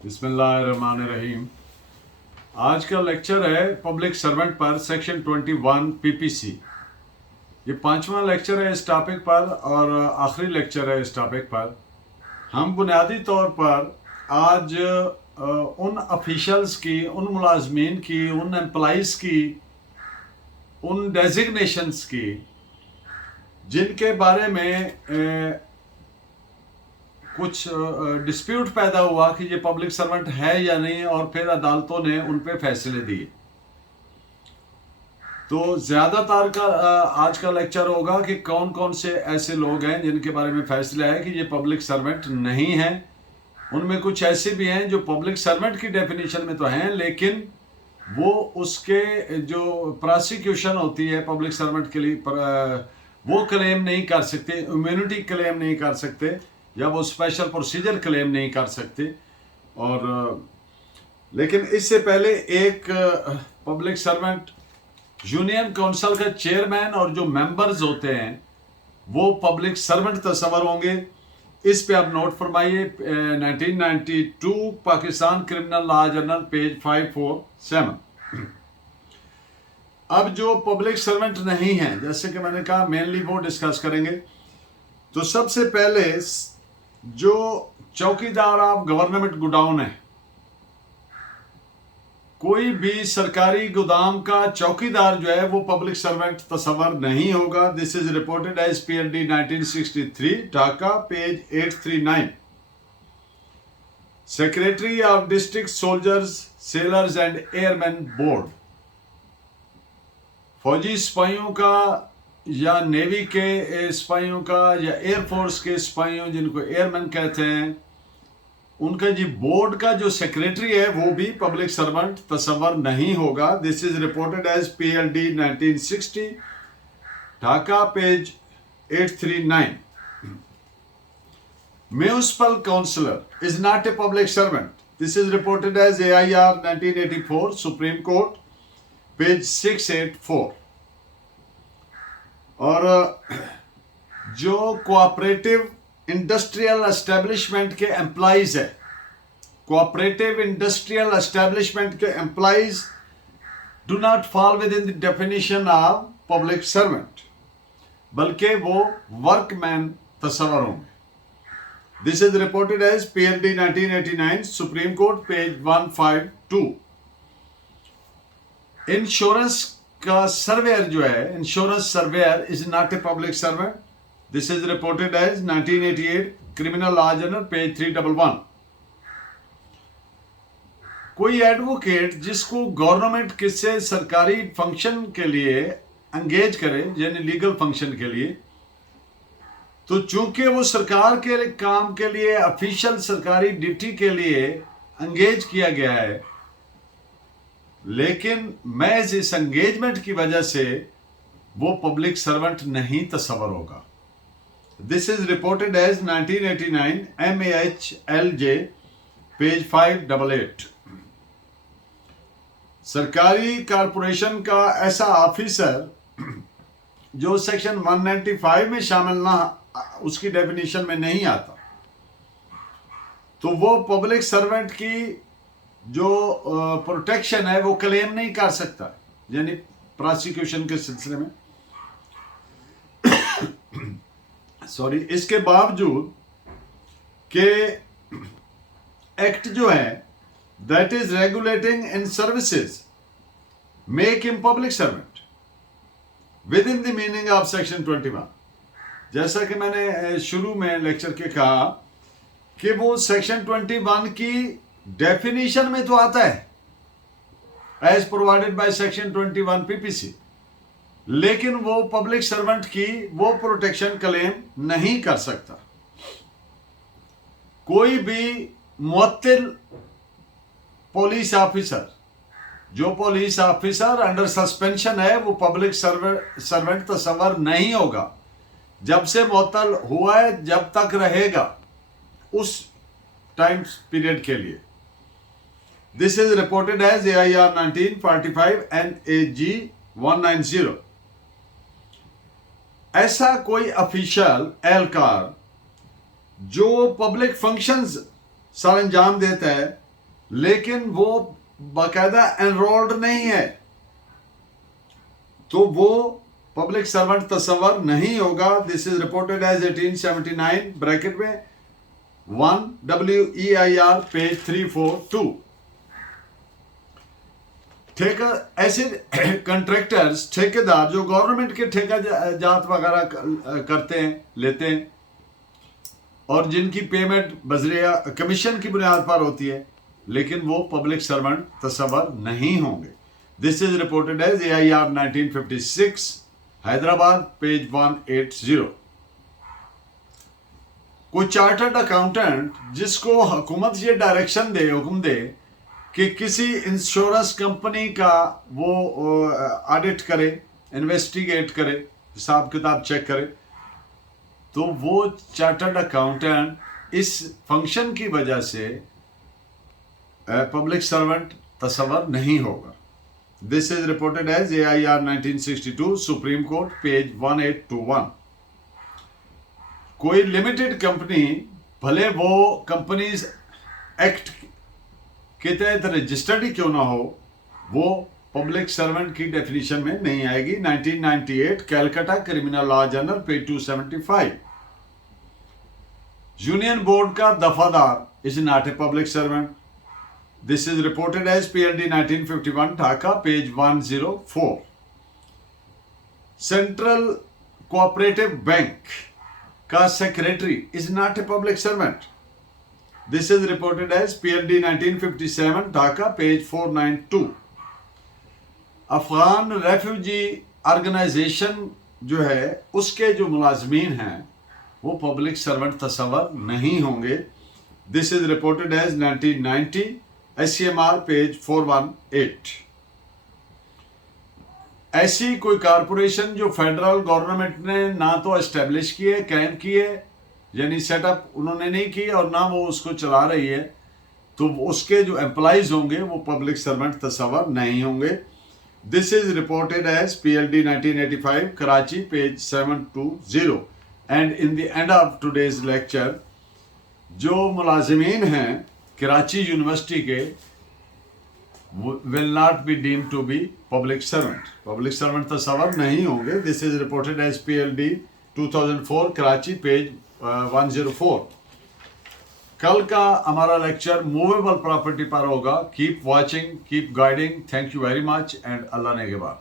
बिस्मिल्लाहिर्रहमानिर्रहीम। आज का लेक्चर है पब्लिक सर्वेंट पर सेक्शन 21 पीपीसी। ये पांचवा लेक्चर है इस टॉपिक पर और आखिरी लेक्चर है इस टॉपिक पर। हम बुनियादी तौर पर आज उन ऑफिशियल्स की, उन मुलाजमीन की, उन एम्प्लॉइज़ की, उन डेजिग्नेशंस की जिनके बारे में कुछ डिस्प्यूट पैदा हुआ कि ये पब्लिक सर्वेंट है या नहीं, और फिर अदालतों ने उन पे फैसले दिए। तो ज़्यादातर का आज का लेक्चर होगा कि कौन कौन से ऐसे लोग हैं जिनके बारे में फैसला है कि ये पब्लिक सर्वेंट नहीं है। उनमें कुछ ऐसे भी हैं जो पब्लिक सर्वेंट की डेफिनेशन में तो हैं, लेकिन वो उसके जो प्रोसिक्यूशन होती है पब्लिक सर्वेंट के लिए वो क्लेम नहीं कर सकते, इम्यूनिटी क्लेम नहीं कर सकते, या वो स्पेशल प्रोसीजर क्लेम नहीं कर सकते। और लेकिन इससे पहले एक पब्लिक सर्वेंट यूनियन काउंसिल का चेयरमैन और जो मेंबर्स होते हैं वो पब्लिक सर्वेंट तस्वर होंगे। इस पे आप नोट फरमाइए, 1992 Pakistan criminal law journal page 547। अब जो पब्लिक सर्वेंट नहीं है, जैसे कि मैंने कहा, मेनली वो डिस्कस करेंगे। तो सबसे पहले जो चौकीदार ऑफ गवर्नमेंट गोडाउन है, कोई भी सरकारी गोदाम का चौकीदार जो है वो पब्लिक सर्वेंट तस्वर नहीं होगा। This is reported as PLD 1963 Dhaka page 839। Secretary of district soldiers, sailors and airman board, फौजी सिपाहियों का या नेवी के सिपाहियों का या एयरफोर्स के सिपाहियों जिनको एयरमैन कहते हैं, उनका जी बोर्ड का जो सेक्रेटरी है वो भी पब्लिक सर्वेंट तस्वर नहीं होगा। This is reported as PLD 1960 Dhaka page 839। Municipal councillor is not a public servant. This is reported as AIR 1984 supreme court page 684। और जो कोऑपरेटिव इंडस्ट्रियल एस्टेब्लिशमेंट के एम्प्लॉइज है, कोऑपरेटिव इंडस्ट्रियल एस्टेब्लिशमेंट के employees do not fall with in the definition of public servant, बल्कि वो workman तस्वर होंगे। This is reported as PLD 1989 supreme court page 152। Insurance का सर्वेयर जो है, insurance surveyor is not a public servant. This is reported as 1988 criminal law journal page 311। कोई advocate जिसको government किसी सरकारी फंक्शन के लिए एंगेज करे, यानी लीगल फंक्शन के लिए, तो चूंकि वो सरकार के काम के लिए, ऑफिशियल सरकारी ड्यूटी के लिए एंगेज किया गया है, लेकिन महज इस एंगेजमेंट की वजह से वो पब्लिक सर्वेंट नहीं तस्वर होगा। This is reported as 1989 MAHLJ page 588। सरकारी कारपोरेशन का ऐसा ऑफिसर जो सेक्शन 195 में शामिल ना, उसकी डेफिनेशन में नहीं आता, तो वो पब्लिक सर्वेंट की जो प्रोटेक्शन है वो क्लेम नहीं कर सकता, यानी प्रोसिक्यूशन के सिलसिले में। सॉरी, इसके बावजूद के एक्ट जो है that is regulating in services make him public servant with in the meaning of section 21। जैसा कि मैंने शुरू में लेक्चर के कहा कि वो सेक्शन 21 की डेफिनेशन में तो आता है as provided by section 21 PPC, लेकिन वो पब्लिक सर्वेंट की वो प्रोटेक्शन क्लेम नहीं कर सकता। कोई भी मुअत्तिल पुलिस ऑफिसर, जो पुलिस ऑफिसर अंडर सस्पेंशन है, वो पब्लिक सर्वेंट तस्वर नहीं होगा। जब से मुअत्तल हुआ है, जब तक रहेगा, उस टाइम पीरियड के लिए। This is reported as AIR 1945 NAG 190। ऐसा कोई ऑफिशियल एहलकार जो पब्लिक फंक्शंस सर अंजाम देता है, लेकिन वो बाकायदा एनरोल्ड नहीं है, तो वो पब्लिक सर्वेंट तस्वर नहीं होगा। This is reported as 1879 bracket में 1 WEIR पेज 342। ऐसे कंट्रैक्टर्स, ठेकेदार जो गवर्नमेंट के ठेका जात वगैरह करते हैं, लेते हैं, और जिनकी पेमेंट बजरिया कमीशन की बुनियाद पर होती है, लेकिन वो पब्लिक सर्वेंट तस्वर नहीं होंगे। This is reported as AIR 1956 Hyderabad page 180। कोई चार्टर्ड अकाउंटेंट जिसको हुकूमत ये डायरेक्शन दे, हुक्म दे कि किसी इंश्योरेंस कंपनी का वो ऑडिट करे, इन्वेस्टिगेट करे, हिसाब किताब चेक करे, तो वो चार्टर्ड अकाउंटेंट इस फंक्शन की वजह से पब्लिक सर्वेंट तस्वर नहीं होगा। This is reported as AIR 1962 supreme court page 1821। कोई लिमिटेड कंपनी, भले वो कंपनीज एक्ट के तहत रजिस्टर्ड ही क्यों ना हो, वो पब्लिक सर्वेंट की डेफिनेशन में नहीं आएगी। 1998 Calcutta criminal law journal page 275। Union board का दफादार is not a public servant. This is reported as PLD 1951 Dhaka page 104। Central cooperative bank का secretary is not a public servant. This is reported as PLD 1957 Dhaka page 492। Afghan refugee organisation जो है, उसके जो मुलाजमीन हैं वो public servant तस्वर नहीं होंगे। This is reported as 1990 SCMR page 418। ऐसी कोई कारपोरेशन जो फेडरल गवर्नमेंट ने ना तो एस्टेब्लिश की है, कायम की है, यानी सेटअप उन्होंने नहीं की, और ना वो उसको चला रही है, तो उसके जो एम्प्लॉइज होंगे वो पब्लिक सर्वेंट तस्वर नहीं होंगे। This is reported as PLD 1985 Karachi page 720। And in the end of today's lecture, जो मुलाजिमीन हैं कराची यूनिवर्सिटी के, will not be deem to be public servant तस्वर नहीं होंगे। This is reported as PLD 2004 Karachi page 104। कल का हमारा लेक्चर मूवेबल प्रॉपर्टी पर होगा। Keep watching, keep guiding. Thank you very much and Allah नेगेबान।